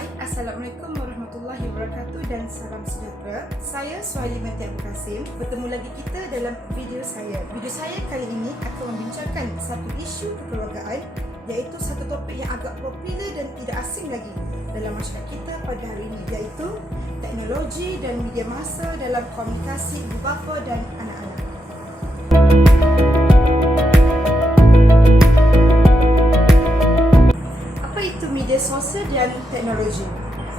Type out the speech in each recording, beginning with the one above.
Hai, Assalamualaikum warahmatullahi wabarakatuh dan salam sejahtera. Saya Suhaili Binti Abu Kasim. Bertemu lagi kita dalam video saya. Video saya kali ini akan membincangkan satu isu kekeluargaan, iaitu satu topik yang agak popular dan tidak asing lagi dalam masyarakat kita pada hari ini, iaitu teknologi dan media massa dalam komunikasi ibu bapa dan anak-anak. Media sosial dan teknologi.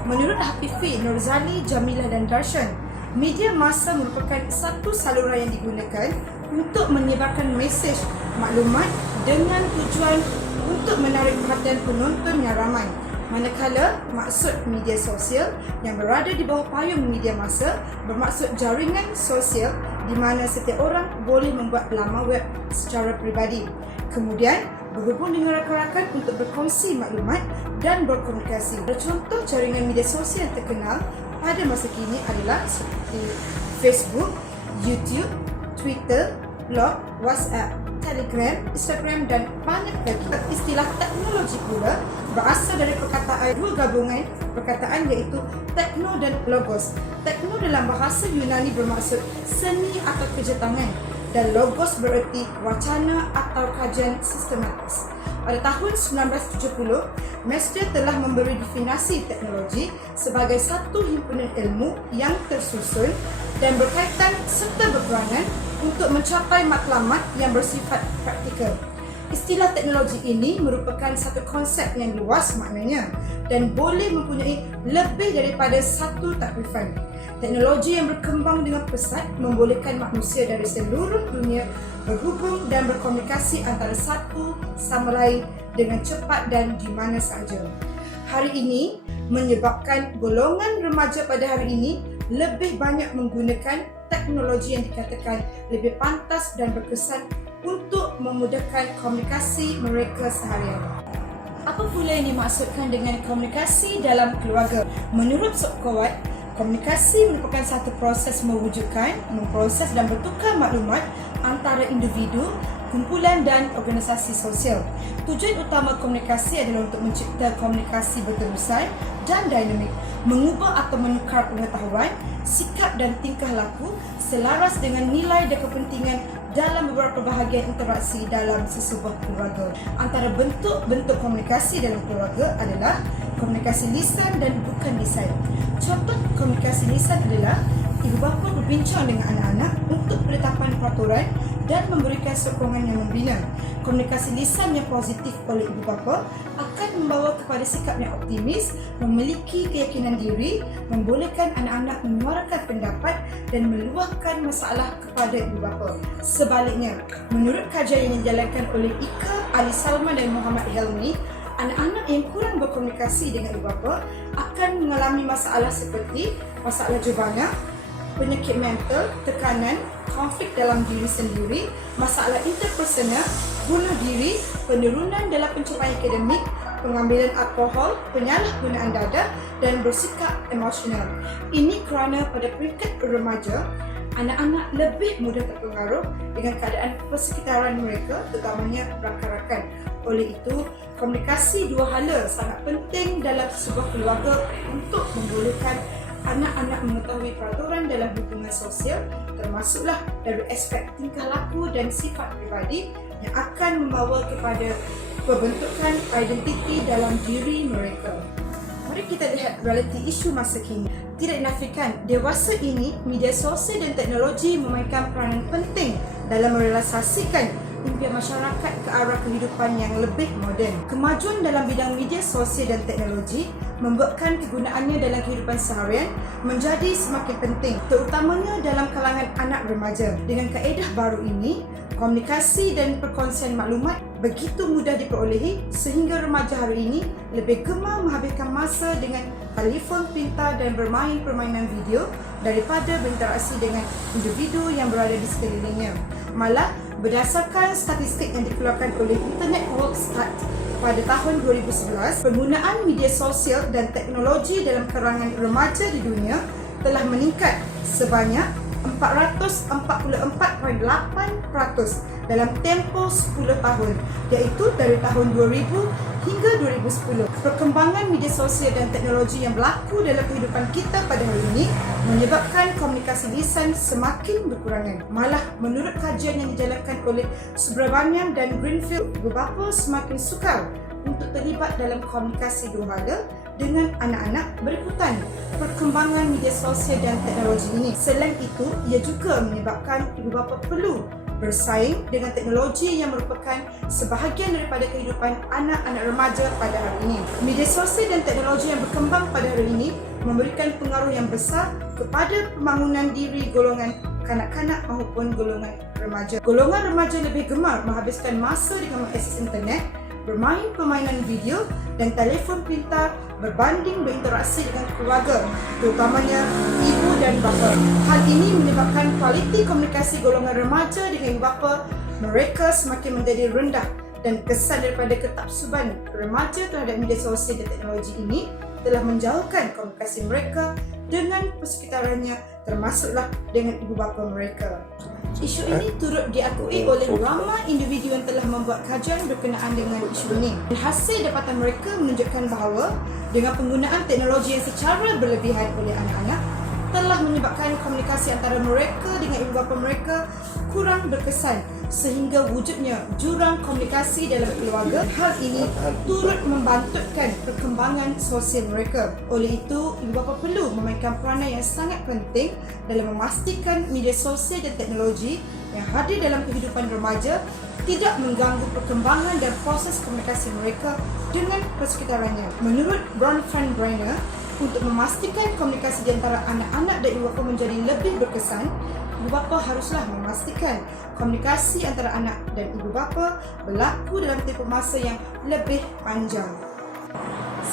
Menurut Hafifi, Nurzali, Jamilah dan Darshan, media massa merupakan satu saluran yang digunakan untuk menyebarkan mesej maklumat dengan tujuan untuk menarik perhatian penonton yang ramai. Manakala maksud media sosial yang berada di bawah payung media massa bermaksud jaringan sosial di mana setiap orang boleh membuat laman web secara peribadi, kemudian berhubung dengan rakan-rakan untuk berkongsi maklumat dan berkomunikasi. Contoh jaringan media sosial yang terkenal pada masa kini adalah seperti Facebook, YouTube, Twitter, blog, WhatsApp, Telegram, Instagram dan banyak lagi. Istilah teknologi pula berasal dari perkataan dua gabungan perkataan iaitu tekno dan logos. Tekno dalam bahasa Yunani bermaksud seni atau kerja tangan dan logos bererti wacana atau kajian sistematis. Pada tahun 1970, Mestre telah memberi definisi teknologi sebagai satu himpunan ilmu yang tersusun dan berkaitan serta berperanan untuk mencapai matlamat yang bersifat praktikal. Istilah teknologi ini merupakan satu konsep yang luas maknanya dan boleh mempunyai lebih daripada satu takrifan. Teknologi yang berkembang dengan pesat membolehkan manusia dari seluruh dunia berhubung dan berkomunikasi antara satu sama lain dengan cepat dan di mana sahaja. Hari ini menyebabkan golongan remaja pada hari ini lebih banyak menggunakan teknologi yang dikatakan lebih pantas dan berkesan untuk memudahkan komunikasi mereka seharian. Apa pula yang dimaksudkan dengan komunikasi dalam keluarga? Menurut Sokowat, komunikasi merupakan satu proses mewujudkan, memproses dan bertukar maklumat antara individu, kumpulan dan organisasi sosial. Tujuan utama komunikasi adalah untuk mencipta komunikasi berterusan dan dinamik, mengubah atau menukar pengetahuan, sikap dan tingkah laku selaras dengan nilai dan kepentingan dalam beberapa bahagian interaksi dalam sesebuah keluarga. Antara bentuk-bentuk komunikasi dalam keluarga adalah komunikasi lisan dan bukan lisan. Contoh komunikasi lisan adalah ibu bapa berbincang dengan anak-anak untuk penetapan peraturan dan memberikan sokongan yang membina. Komunikasi lisan yang positif oleh ibu bapa akan membawa kepada sikap yang optimis, memiliki keyakinan diri, membolehkan anak-anak menyuarakan pendapat dan meluahkan masalah kepada ibu bapa. Sebaliknya, menurut kajian yang dijalankan oleh Ika, Ali Salman dan Muhammad Helmi, anak-anak yang kurang berkomunikasi dengan ibu bapa akan mengalami masalah seperti masalah jubana, penyakit mental, tekanan, konflik dalam diri sendiri, masalah interpersonal, bunuh diri, penurunan dalam pencapaian akademik, pengambilan alkohol, penyalahgunaan dada dan bersikap emosional. Ini kerana pada peringkat remaja, anak-anak lebih mudah terpengaruh dengan keadaan persekitaran mereka, terutamanya rakan-rakan. Oleh itu, komunikasi dua hala sangat penting dalam sebuah keluarga untuk membolehkan anak-anak mengetahui peraturan dalam hubungan sosial, termasuklah dari aspek tingkah laku dan sifat pribadi yang akan membawa kepada pembentukan identiti dalam diri mereka. Mari kita lihat realiti isu masa kini. Tidak dinafikan, dewasa ini media sosial dan teknologi memainkan peranan penting dalam merealisasikan impian masyarakat ke arah kehidupan yang lebih moden. Kemajuan dalam bidang media sosial dan teknologi membuatkan kegunaannya dalam kehidupan seharian menjadi semakin penting, terutamanya dalam kalangan anak remaja. Dengan kaedah baru ini, komunikasi dan perkongsian maklumat begitu mudah diperolehi sehingga remaja hari ini lebih gemar menghabiskan masa dengan telefon pintar dan bermain permainan video daripada berinteraksi dengan individu yang berada di sekelilingnya. Malah, berdasarkan statistik yang dikeluarkan oleh Internet World Stat pada tahun 2011, penggunaan media sosial dan teknologi dalam kalangan remaja di dunia telah meningkat sebanyak 444.8% dalam tempoh 10 tahun, iaitu dari tahun 2000 hingga 2010. Perkembangan media sosial dan teknologi yang berlaku dalam kehidupan kita pada hari ini menyebabkan komunikasi lisan semakin berkurangan. Malah, menurut kajian yang dijalankan oleh Subrahmanyam dan Greenfield, ibu bapa semakin sukar untuk terlibat dalam komunikasi dua-hala dengan anak-anak berikutan perkembangan media sosial dan teknologi ini. Selain itu, ia juga menyebabkan ibu bapa perlu bersaing dengan teknologi yang merupakan sebahagian daripada kehidupan anak-anak remaja pada hari ini. Media sosial dan teknologi yang berkembang pada hari ini memberikan pengaruh yang besar kepada pembangunan diri golongan kanak-kanak maupun golongan remaja. Golongan remaja lebih gemar menghabiskan masa dengan mengakses internet, bermain permainan video dan telefon pintar berbanding berinteraksi dengan keluarga, terutamanya ibu dan bapa. Hal ini menyebabkan kualiti komunikasi golongan remaja dengan ibu bapa mereka semakin menjadi rendah dan kesan daripada ketaksuban remaja terhadap media sosial dan teknologi ini telah menjauhkan komunikasi mereka dengan persekitarannya, termasuklah dengan ibu bapa mereka. Isu ini turut diakui oleh ramai individu yang telah membuat kajian berkenaan dengan isu ini. Hasil dapatan mereka menunjukkan bahawa dengan penggunaan teknologi yang secara berlebihan oleh anak-anak telah menyebabkan komunikasi antara mereka dengan ibu bapa mereka kurang berkesan sehingga wujudnya jurang komunikasi dalam keluarga. Hal ini turut membantutkan perkembangan sosial mereka. Oleh itu, ibu bapa perlu memainkan peranan yang sangat penting dalam memastikan media sosial dan teknologi yang hadir dalam kehidupan remaja tidak mengganggu perkembangan dan proses komunikasi mereka dengan persekitarannya. Menurut Bronfenbrenner, untuk memastikan komunikasi di antara anak-anak dan ibu bapa menjadi lebih berkesan, ibu bapa haruslah memastikan komunikasi antara anak dan ibu bapa berlaku dalam tempoh masa yang lebih panjang.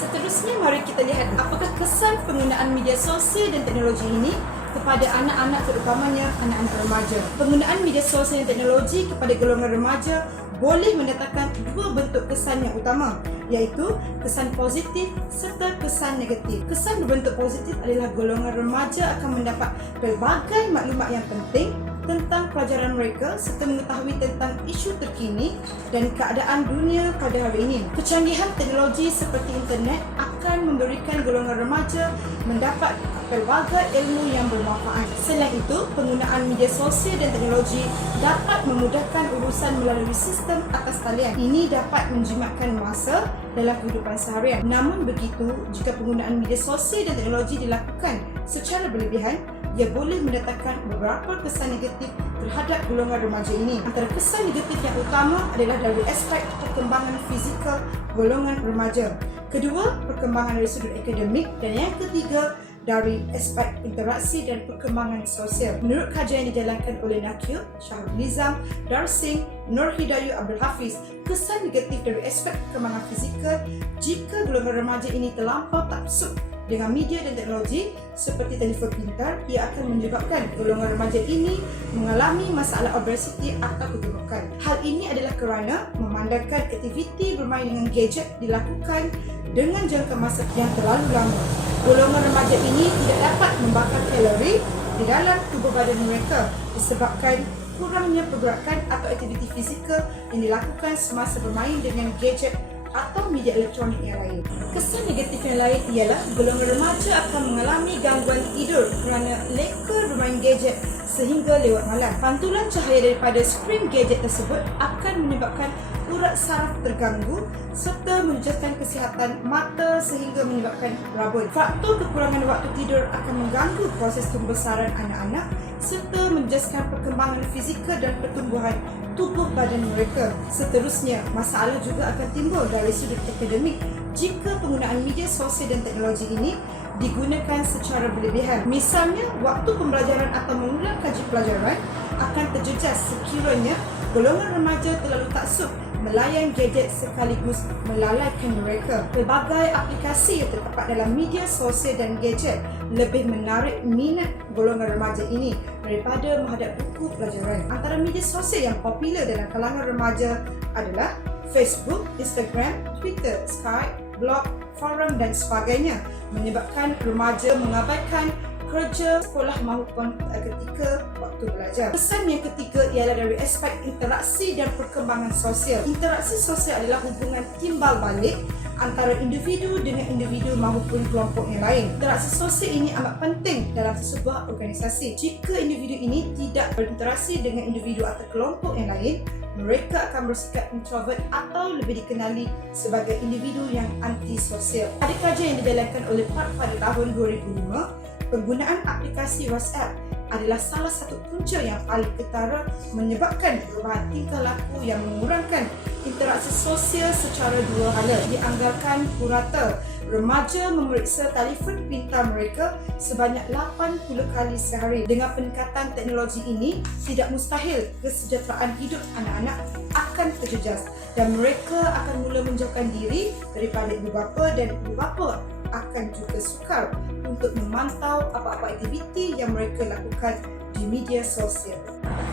Seterusnya, mari kita lihat apakah kesan penggunaan media sosial dan teknologi ini kepada anak-anak, terutamanya anak-anak remaja. Penggunaan media sosial dan teknologi kepada golongan remaja boleh mendatangkan dua bentuk kesan yang utama, iaitu kesan positif serta kesan negatif. Kesan berbentuk positif adalah golongan remaja akan mendapat pelbagai maklumat yang penting tentang pelajaran mereka serta mengetahui tentang isu terkini dan keadaan dunia pada hari ini. Kecanggihan teknologi seperti internet akan memberikan golongan remaja mendapat pelbagai ilmu yang bermanfaat. Selain itu, penggunaan media sosial dan teknologi dapat memudahkan urusan melalui sistem atas talian. Ini dapat menjimatkan masa dalam kehidupan seharian. Namun begitu, jika penggunaan media sosial dan teknologi dilakukan secara berlebihan, ia boleh mendatangkan beberapa kesan negatif terhadap golongan remaja ini. Antara kesan negatif yang utama adalah dari aspek perkembangan fizikal golongan remaja. Kedua, perkembangan dari sudut akademik, dan yang ketiga, dari aspek interaksi dan perkembangan sosial. Menurut kajian yang dijalankan oleh Nakil, Syahrul Nizam, Darsing, Nur Hidayu Abdul Hafiz, kesan negatif dari aspek perkembangan fizikal jika golongan remaja ini terlampau taksub dengan media dan teknologi seperti telefon pintar, ia akan menyebabkan golongan remaja ini mengalami masalah obesiti atau kegemukan. Hal ini adalah kerana memandangkan aktiviti bermain dengan gadget dilakukan dengan jangka masa yang terlalu lama. Golongan remaja ini tidak dapat membakar kalori di dalam tubuh badan mereka disebabkan kurangnya pergerakan atau aktiviti fizikal yang dilakukan semasa bermain dengan gadget atau media elektronik yang lain. Kesan negatif yang lain ialah golongan remaja akan mengalami gangguan tidur kerana leka bermain gadget sehingga lewat malam. Pantulan cahaya daripada skrin gadget tersebut akan menyebabkan urat saraf terganggu serta menjejaskan kesihatan mata sehingga menyebabkan rabun. Faktor kekurangan waktu tidur akan mengganggu proses pembesaran anak-anak serta menjejaskan perkembangan fizikal dan pertumbuhan tubuh badan mereka. Seterusnya, masalah juga akan timbul dari sudut akademik jika penggunaan media sosial dan teknologi ini digunakan secara berlebihan. Misalnya, waktu pembelajaran atau mengulang kaji pelajaran akan terjejas sekiranya golongan remaja terlalu taksub melayan gadget sekaligus melalaikan mereka. Pelbagai aplikasi yang terdapat dalam media sosial dan gadget lebih menarik minat golongan remaja ini daripada menghadap buku pelajaran. Antara media sosial yang popular dalam kalangan remaja adalah Facebook, Instagram, Twitter, Skype, blog, forum dan sebagainya, menyebabkan remaja mengabaikan bekerja, sekolah maupun ketika waktu belajar. Pesan yang ketiga ialah dari aspek interaksi dan perkembangan sosial. Interaksi sosial adalah hubungan timbal balik antara individu dengan individu maupun kelompok yang lain. Interaksi sosial ini amat penting dalam sebuah organisasi. Jika individu ini tidak berinteraksi dengan individu atau kelompok yang lain, mereka akan bersikap introvert atau lebih dikenali sebagai individu yang antisosial. Ada kajian yang dijalankan oleh PARC pada tahun 2005, penggunaan aplikasi WhatsApp adalah salah satu punca yang paling ketara menyebabkan perubahan tingkah laku yang mengurangkan interaksi sosial secara dua hala. Dianggarkan purata remaja memeriksa telefon pintar mereka sebanyak 80 kali sehari. Dengan peningkatan teknologi ini, tidak mustahil kesejahteraan hidup anak-anak akan terjejas dan mereka akan mula menjauhkan diri daripada ibu bapa, dan ibu bapa akan juga sukar untuk memantau apa-apa aktiviti yang mereka lakukan di media sosial.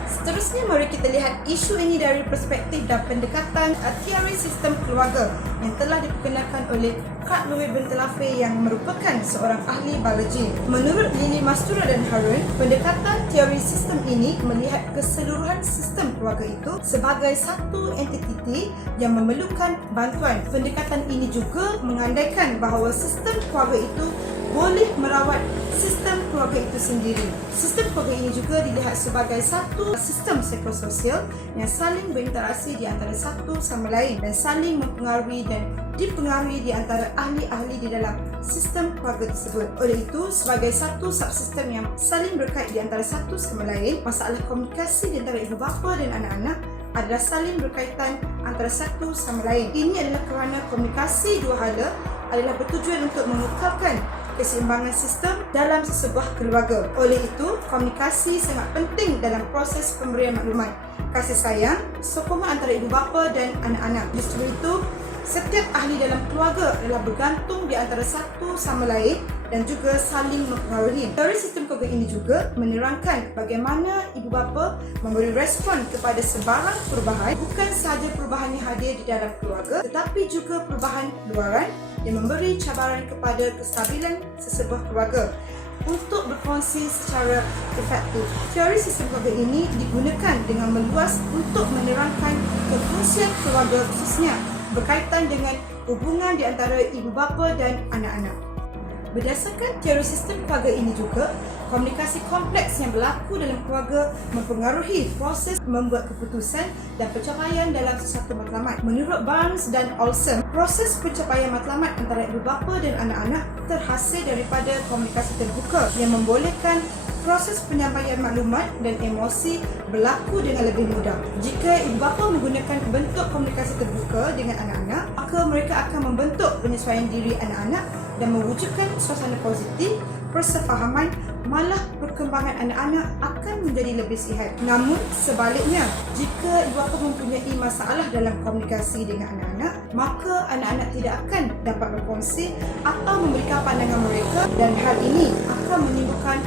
Seterusnya, mari kita lihat isu ini dari perspektif dan pendekatan teori sistem keluarga yang telah diperkenalkan oleh Kak Louis Bentelafé yang merupakan seorang ahli biologi. Menurut Lily Mastura dan Harun, pendekatan teori sistem ini melihat keseluruhan sistem keluarga itu sebagai satu entiti yang memerlukan bantuan. Pendekatan ini juga mengandaikan bahawa sistem keluarga itu boleh merawat sistem keluarga itu sendiri. Sistem keluarga ini juga dilihat sebagai satu sistem psikososial yang saling berinteraksi di antara satu sama lain dan saling mempengaruhi dan dipengaruhi di antara ahli-ahli di dalam sistem keluarga tersebut. Oleh itu, sebagai satu subsistem yang saling berkait di antara satu sama lain, masalah komunikasi di antara ibu bapa dan anak-anak adalah saling berkaitan antara satu sama lain. Ini adalah kerana komunikasi dua hala adalah bertujuan untuk mengekalkan keseimbangan sistem dalam sebuah keluarga. Oleh itu, komunikasi sangat penting dalam proses pemberian maklumat, kasih sayang, sokongan antara ibu bapa dan anak-anak. Justru itu, setiap ahli dalam keluarga adalah bergantung di antara satu sama lain dan juga saling mempengaruhi. Teori sistem keluarga ini juga menerangkan bagaimana ibu bapa memberi respon kepada sebarang perubahan, bukan sahaja perubahan yang hadir di dalam keluarga, tetapi juga perubahan luaran yang memberi cabaran kepada kestabilan sesebuah keluarga untuk berfungsi secara efektif. Teori sistem keluarga ini digunakan dengan meluas untuk menerangkan kefungsian keluarga, khususnya berkaitan dengan hubungan di antara ibu bapa dan anak-anak. Berdasarkan teori sistem keluarga ini juga, komunikasi kompleks yang berlaku dalam keluarga mempengaruhi proses membuat keputusan dan pencapaian dalam sesuatu matlamat. Menurut Barnes dan Olson, proses pencapaian matlamat antara ibu bapa dan anak-anak terhasil daripada komunikasi terbuka yang membolehkan proses penyampaian maklumat dan emosi berlaku dengan lebih mudah. Jika ibu bapa menggunakan bentuk komunikasi terbuka dengan anak-anak, maka mereka akan membentuk penyesuaian diri anak-anak dan mewujudkan suasana positif, persefahaman, malah perkembangan anak-anak akan menjadi lebih sihat. Namun sebaliknya, jika ibu bapa mempunyai masalah dalam komunikasi dengan anak-anak, maka anak-anak tidak akan dapat berkongsi atau memberikan pandangan mereka, dan hal ini akan menimbulkan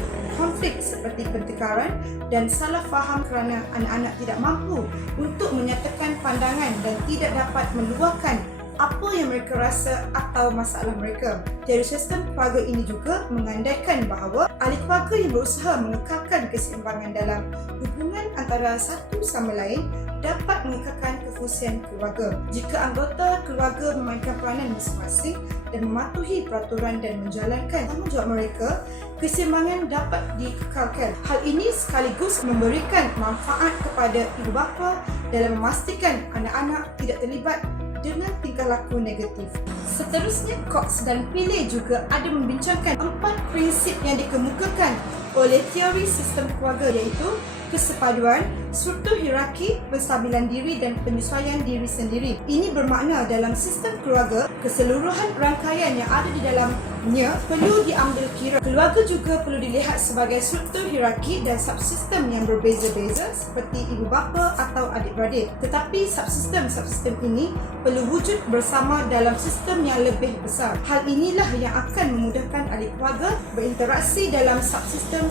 konflik seperti pertengkaran dan salah faham kerana anak-anak tidak mampu untuk menyatakan pandangan dan tidak dapat meluahkan apa yang mereka rasa atau masalah mereka. Teori sistem keluarga ini juga mengandaikan bahawa ahli keluarga yang berusaha mengekalkan keseimbangan dalam hubungan antara satu sama lain dapat mengekalkan kefungsian keluarga. Jika anggota keluarga memainkan peranan masing-masing dan mematuhi peraturan dan menjalankan tanggungjawab mereka, keseimbangan dapat dikekalkan. Hal ini sekaligus memberikan manfaat kepada ibu bapa dalam memastikan anak-anak tidak terlibat dengan tingkah laku negatif. Seterusnya, Cox dan Pillay juga ada membincangkan 4 prinsip yang dikemukakan oleh teori sistem keluarga, iaitu kesepaduan, struktur hierarki, penstabilan diri dan penyesuaian diri sendiri. Ini bermakna dalam sistem keluarga, keseluruhan rangkaian yang ada di dalamnya perlu diambil kira. Keluarga juga perlu dilihat sebagai struktur hierarki dan subsistem yang berbeza-beza seperti ibu bapa atau adik-beradik. Tetapi subsistem ini perlu wujud bersama dalam sistem yang lebih besar. Hal inilah yang akan memudahkan ahli keluarga berinteraksi dalam subsistem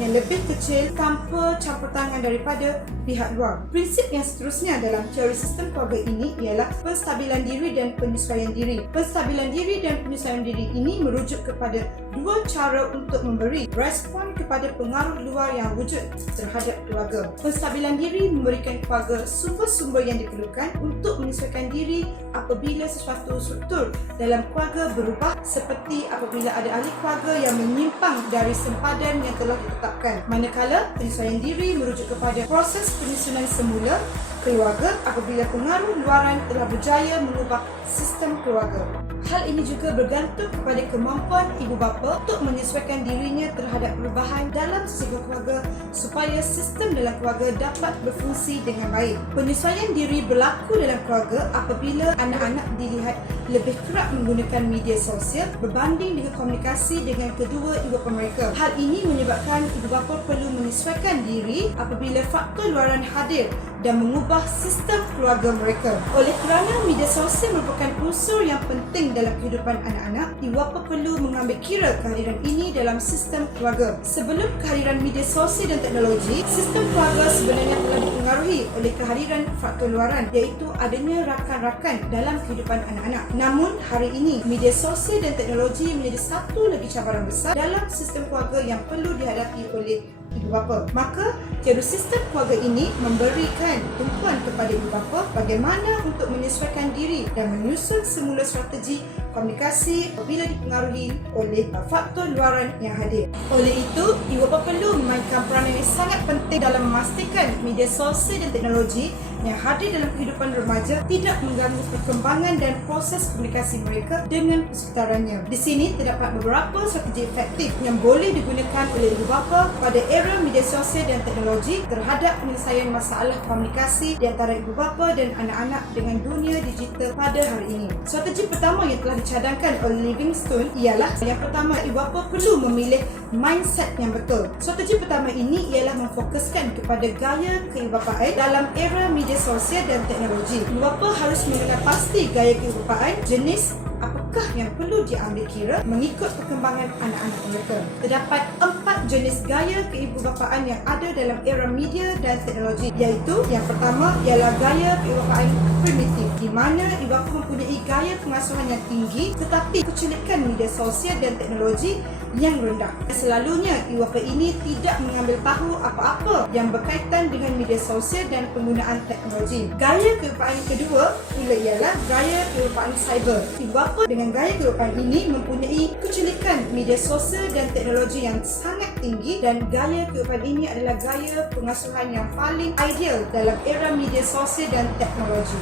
yang lebih kecil tanpa campur tangan daripada pihak luar. Prinsip yang seterusnya dalam teori sistem keluarga ini ialah penstabilan diri dan penyesuaian diri. Penstabilan diri dan penyesuaian diri ini merujuk kepada dua cara untuk memberi respon kepada pengaruh luar yang wujud terhadap keluarga. Penstabilan diri memberikan keluarga sumber-sumber yang diperlukan untuk menyesuaikan diri apabila sesuatu struktur dalam keluarga berubah, seperti apabila ada ahli keluarga yang menyimpang dari sempadan yang telah ditetapkan. Manakala penyesuaian diri merujuk kepada proses penyusunan semula keluarga apabila pengaruh luaran telah berjaya mengubah sistem keluarga. Hal ini juga bergantung kepada kemampuan ibu bapa untuk menyesuaikan dirinya terhadap perubahan dalam sebuah keluarga supaya sistem dalam keluarga dapat berfungsi dengan baik. Penyesuaian diri berlaku dalam keluarga apabila anak-anak dilihat lebih kerap menggunakan media sosial berbanding dengan komunikasi dengan kedua ibu bapa mereka. Hal ini menyebabkan ibu bapa perlu menyesuaikan diri apabila faktor luaran hadir dan mengubah sistem keluarga mereka. Oleh kerana media sosial merupakan unsur yang penting dalam kehidupan anak-anak, ibu bapa perlu mengambil kira kehadiran ini dalam sistem keluarga. Sebelum kehadiran media sosial dan teknologi, sistem keluarga sebenarnya telah dipengaruhi oleh kehadiran faktor luaran, iaitu adanya rakan-rakan dalam kehidupan anak-anak. Namun, hari ini, media sosial dan teknologi menjadi satu lagi cabaran besar dalam sistem keluarga yang perlu dihadapi oleh ibu bapa. Maka, teori sistem keluarga ini memberikan tumpuan kepada ibu bapa bagaimana untuk menyesuaikan diri dan menyusun semula strategi komunikasi apabila dipengaruhi oleh faktor luaran yang hadir. Oleh itu, ibu bapa perlu memainkan peranan yang sangat penting dalam memastikan media sosial dan teknologi yang hadir dalam kehidupan remaja tidak mengganggu perkembangan dan proses komunikasi mereka dengan persekitarannya. Di sini terdapat beberapa strategi efektif yang boleh digunakan oleh ibu bapa pada era media sosial dan teknologi terhadap penyelesaian masalah komunikasi di antara ibu bapa dan anak-anak dengan dunia digital pada hari ini. Strategi pertama yang telah dicadangkan oleh Livingstone ialah yang pertama, ibu bapa perlu memilih mindset yang betul. Strategi pertama ini ialah memfokuskan kepada gaya keibubapaan dalam era media sosial dan teknologi. Ibu bapa harus mengenal pasti gaya keibubapaan, jenis apakah yang perlu diambil kira mengikut perkembangan anak-anak mereka. Terdapat 4 jenis gaya keibubapaan yang ada dalam era media dan teknologi, iaitu yang pertama ialah gaya keibubapaan primitif, di mana ibu bapa mempunyai gaya pengasuhan yang tinggi tetapi kecilikan media sosial dan teknologi yang rendah. Selalunya ibu bapa ini tidak mengambil tahu apa-apa yang berkaitan dengan media sosial dan penggunaan teknologi. Gaya keibubapaan kedua pula ialah gaya keibubapaan cyber. Ibu bapa dengan gaya keibubapaan ini mempunyai kecilikan media sosial dan teknologi yang sangat tinggi, dan gaya keibubapaan ini adalah gaya pengasuhan yang paling ideal dalam era media sosial dan teknologi.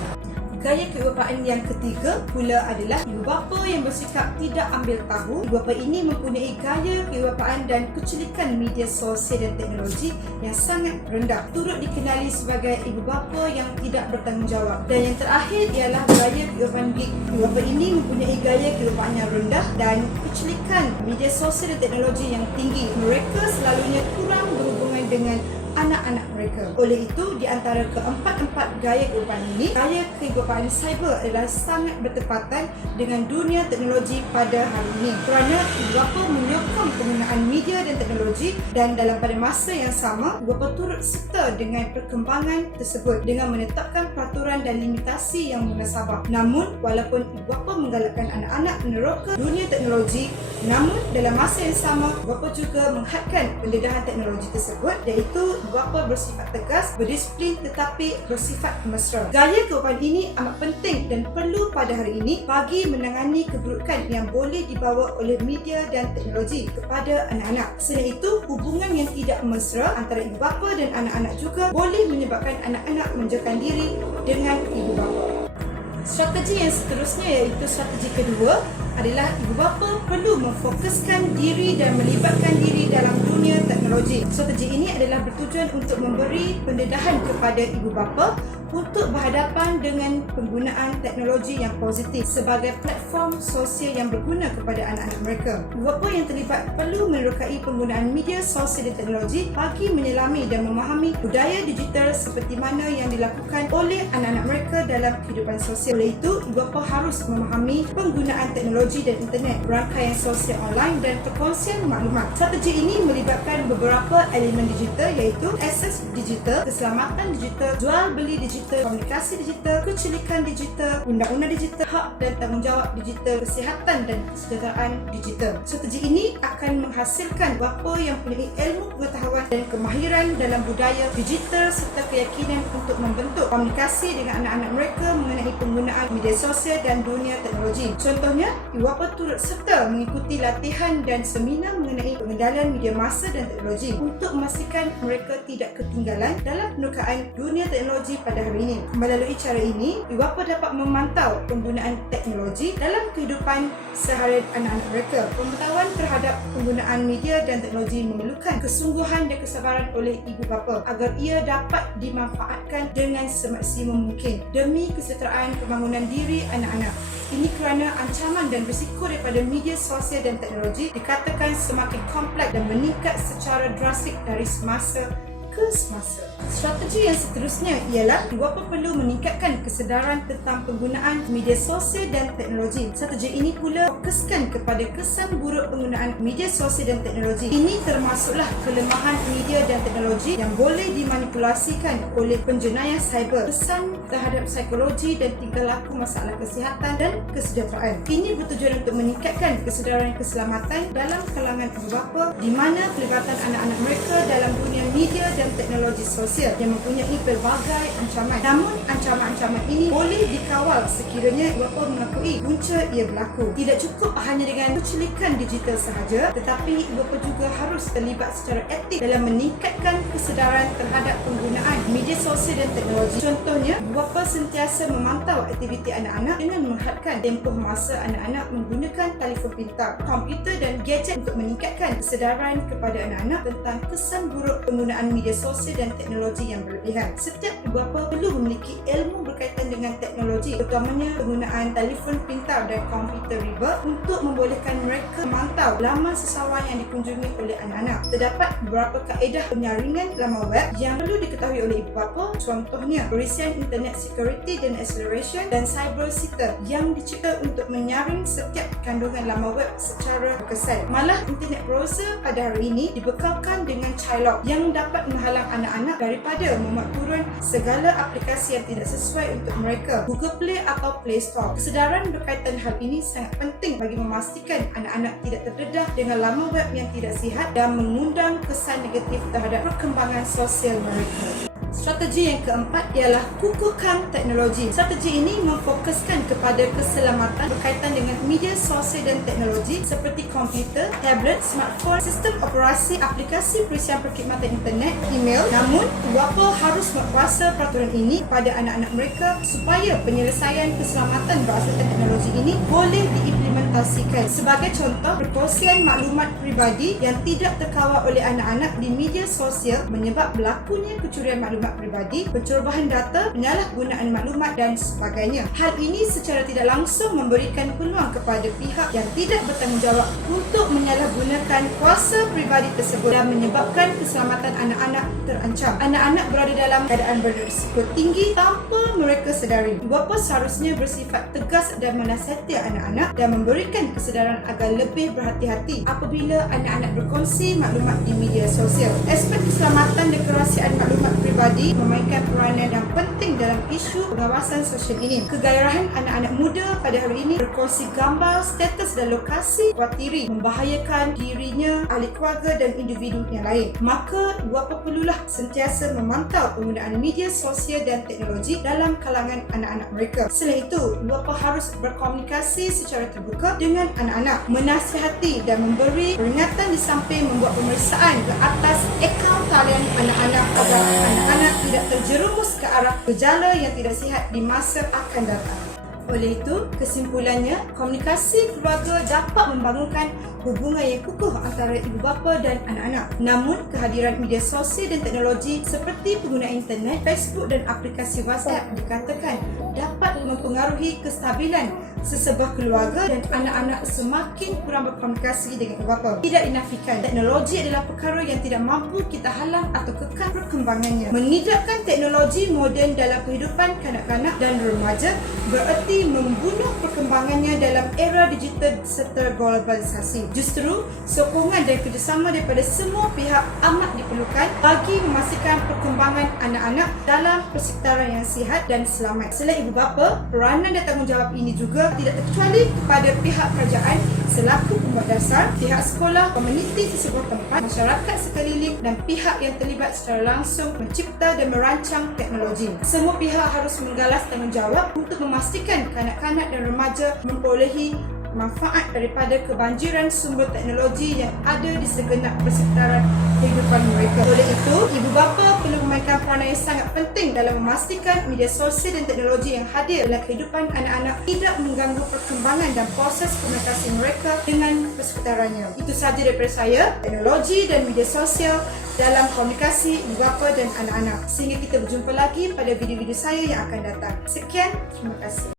Gaya keibubapaan yang ketiga pula adalah ibu bapa yang bersikap tidak ambil tahu. Ibu bapa ini mempunyai gaya keibubapaan dan kecilikan media sosial dan teknologi yang sangat rendah, turut dikenali sebagai ibu bapa yang tidak bertanggungjawab. Dan yang terakhir ialah gaya keibubapaan geek. Ibu bapa ini mempunyai gaya keibubapaan yang rendah dan kecilikan media sosial dan teknologi yang tinggi. Mereka selalunya kurang berhubungan dengan anak-anak mereka. Oleh itu, di antara keempat-empat gaya keibubapaan ini, gaya keibubapaan cyber adalah sangat bertepatan dengan dunia teknologi pada hari ini, kerana ibu bapa menyokong penggunaan media dan teknologi, dan dalam pada masa yang sama, ibu bapa turut serta dengan perkembangan tersebut dengan menetapkan peraturan dan limitasi yang munasabah. Namun, walaupun ibu bapa menggalakkan anak-anak meneroka dunia teknologi, namun dalam masa yang sama, ibu bapa juga menghadkan pendedahan teknologi tersebut, iaitu ibu bapa bersifat tegas, berdisiplin tetapi bersifat mesra. Gaya keibubapaan ini amat penting dan perlu pada hari ini bagi menangani keburukan yang boleh dibawa oleh media dan teknologi kepada anak-anak. Selain itu, hubungan yang tidak mesra antara ibu bapa dan anak-anak juga boleh menyebabkan anak-anak menjauhkan diri dengan ibu bapa. Strategi yang seterusnya, iaitu strategi kedua, adalah ibu bapa perlu memfokuskan diri dan melibatkan diri dalam dunia teknologi. Strategi ini adalah bertujuan untuk memberi pendedahan kepada ibu bapa untuk berhadapan dengan penggunaan teknologi yang positif sebagai platform sosial yang berguna kepada anak-anak mereka. Ibu bapa yang terlibat perlu menerokai penggunaan media sosial dan teknologi bagi menyelami dan memahami budaya digital seperti mana yang dilakukan oleh anak-anak mereka dalam kehidupan sosial. Oleh itu, ibu bapa harus memahami penggunaan teknologi dan internet, rangkaian sosial online dan perkongsian maklumat. Strategi ini melibatkan beberapa elemen digital, iaitu akses digital, keselamatan digital, jual beli digital digital, komunikasi digital, kecilikan digital, undang-undang digital, hak dan tanggungjawab digital, kesihatan dan kesejahteraan digital. Strategi ini akan menghasilkan bapa yang mempunyai ilmu pengetahuan dan kemahiran dalam budaya digital serta keyakinan untuk membentuk komunikasi dengan anak-anak mereka mengenai penggunaan media sosial dan dunia teknologi. Contohnya, ibu bapa turut serta mengikuti latihan dan seminar mengenai pengendalian media massa dan teknologi untuk memastikan mereka tidak ketinggalan dalam penukaan dunia teknologi pada hari ini. Melalui cara ini, ibu bapa dapat memantau penggunaan teknologi dalam kehidupan seharian anak-anak mereka. Pengetahuan terhadap penggunaan media dan teknologi memerlukan kesungguhan dan kesabaran oleh ibu bapa agar ia dapat dimanfaatkan dengan semaksimum mungkin demi kesejahteraan pembangunan diri anak-anak. Ini kerana ancaman dan risiko daripada media sosial dan teknologi dikatakan semakin kompleks dan meningkat secara drastik dari semasa ke semasa. Strategi yang seterusnya ialah ibu bapa perlu meningkatkan kesedaran tentang penggunaan media sosial dan teknologi. Strategi ini pula fokuskan kepada kesan buruk penggunaan media sosial dan teknologi. Ini termasuklah kelemahan media dan teknologi yang boleh dimanipulasikan oleh penjenayah cyber, kesan terhadap psikologi dan tingkah laku masalah kesihatan dan kesejahteraan. Ini bertujuan untuk meningkatkan kesedaran keselamatan dalam kalangan ibu bapa di mana pelibatan anak-anak mereka dalam dunia media dan teknologi sosial yang mempunyai pelbagai ancaman. Namun, ancaman-ancaman ini boleh dikawal sekiranya ibu bapa mengakui punca ia berlaku. Tidak cukup hanya dengan kecilikan digital sahaja, tetapi ibu bapa juga harus terlibat secara aktif dalam meningkatkan kesedaran terhadap penggunaan media sosial dan teknologi. Contohnya, ibu bapa sentiasa memantau aktiviti anak-anak dengan menghadkan tempoh masa anak-anak menggunakan telefon pintar, komputer dan gadget untuk meningkatkan kesedaran kepada anak-anak tentang kesan buruk penggunaan media sosial dan teknologi yang berlebihan. Setiap ibu bapa perlu memiliki ilmu berkaitan dengan teknologi, terutamanya penggunaan telefon pintar dan komputer riba untuk membolehkan mereka memantau laman sesawan yang dikunjungi oleh anak-anak. Terdapat beberapa kaedah penyaringan laman web yang perlu diketahui oleh ibu bapa, contohnya perisian internet security dan acceleration dan cyber sitter yang dicipta untuk menyaring setiap kandungan laman web secara berkesan. Malah internet browser pada hari ini dibekalkan dengan child lock yang dapat menghalang anak-anak daripada memuat turun segala aplikasi yang tidak sesuai untuk mereka, Google Play atau Play Store. Kesedaran berkaitan hal ini sangat penting bagi memastikan anak-anak tidak terdedah dengan laman web yang tidak sihat dan mengundang kesan negatif terhadap perkembangan sosial mereka. Strategi yang keempat ialah kukuhkan teknologi. Strategi ini memfokuskan kepada keselamatan berkaitan dengan media sosial dan teknologi seperti komputer, tablet, smartphone, sistem operasi, aplikasi perisian perkhidmatan internet, email. Namun, ibu bapa harus memperkuasa peraturan ini kepada anak-anak mereka supaya penyelesaian keselamatan berasaskan teknologi ini boleh diimplementasikan. Sebagai contoh, perkongsian maklumat peribadi yang tidak terkawal oleh anak-anak di media sosial menyebab berlakunya kecurian maklumat peribadi, pencerobohan data, penyalahgunaan maklumat dan sebagainya. Hal ini secara tidak langsung memberikan peluang kepada pihak yang tidak bertanggungjawab untuk menyalahgunakan kuasa peribadi tersebut dan menyebabkan keselamatan anak-anak terancam. Anak-anak berada dalam keadaan berisiko tinggi tanpa mereka sedari. Ibu bapa seharusnya bersifat tegas dan menasihati anak-anak dan memberikan kesedaran agar lebih berhati-hati apabila anak-anak berkongsi maklumat di media sosial. Aspek keselamatan dan kerahsiaan maklumat peribadi memainkan peranan yang penting dalam isu pengawasan sosial ini. Kegairahan anak-anak muda pada hari ini berkongsi gambar, status dan lokasi khawatiri membahayakan dirinya, ahli keluarga dan individu yang lain. Maka, ibu bapa perlulah sentiasa memantau penggunaan media sosial dan teknologi dalam kalangan anak-anak mereka. Selain itu, ibu bapa harus berkomunikasi secara terbuka dengan anak-anak, menasihati dan memberi peringatan di samping membuat pemeriksaan ke atas akaun talian anak-anak agar anak-anak tidak terjerumus ke arah gejala yang tidak sihat di masa akan datang. Oleh itu, kesimpulannya, komunikasi keluarga dapat membangunkan hubungan yang kukuh antara ibu bapa dan anak-anak. Namun, kehadiran media sosial dan teknologi seperti penggunaan internet, Facebook dan aplikasi WhatsApp dikatakan dapat mempengaruhi kestabilan sesebuah keluarga dan anak-anak semakin kurang berkomunikasi dengan ibu bapa. Tidak dinafikan, teknologi adalah perkara yang tidak mampu kita halang atau kekang perkembangannya. Menidakkan teknologi moden dalam kehidupan kanak-kanak dan remaja bererti membunuh perkembangannya dalam era digital serta globalisasi. Justru, sokongan dan kerjasama daripada semua pihak amat diperlukan bagi memastikan perkembangan anak-anak dalam persekitaran yang sihat dan selamat. Selain ibu bapa, peranan dan tanggungjawab ini juga tidak terkecuali kepada pihak kerajaan selaku pembuat dasar, pihak sekolah, komuniti sesebuah tempat, masyarakat sekeliling dan pihak yang terlibat secara langsung mencipta dan merancang teknologi. Semua pihak harus menggalas tanggungjawab untuk memastikan kanak-kanak dan remaja memperolehi manfaat daripada kebanjiran sumber teknologi yang ada di segenap persekitaran kehidupan mereka. Oleh itu, ibu bapa perlu memainkan peranan yang sangat penting dalam memastikan media sosial dan teknologi yang hadir dalam kehidupan anak-anak tidak mengganggu perkembangan dan proses komunikasi mereka dengan persekitarannya. Itu sahaja daripada saya, teknologi dan media sosial dalam komunikasi ibu bapa dan anak-anak. Sehingga kita berjumpa lagi pada video-video saya yang akan datang. Sekian, terima kasih.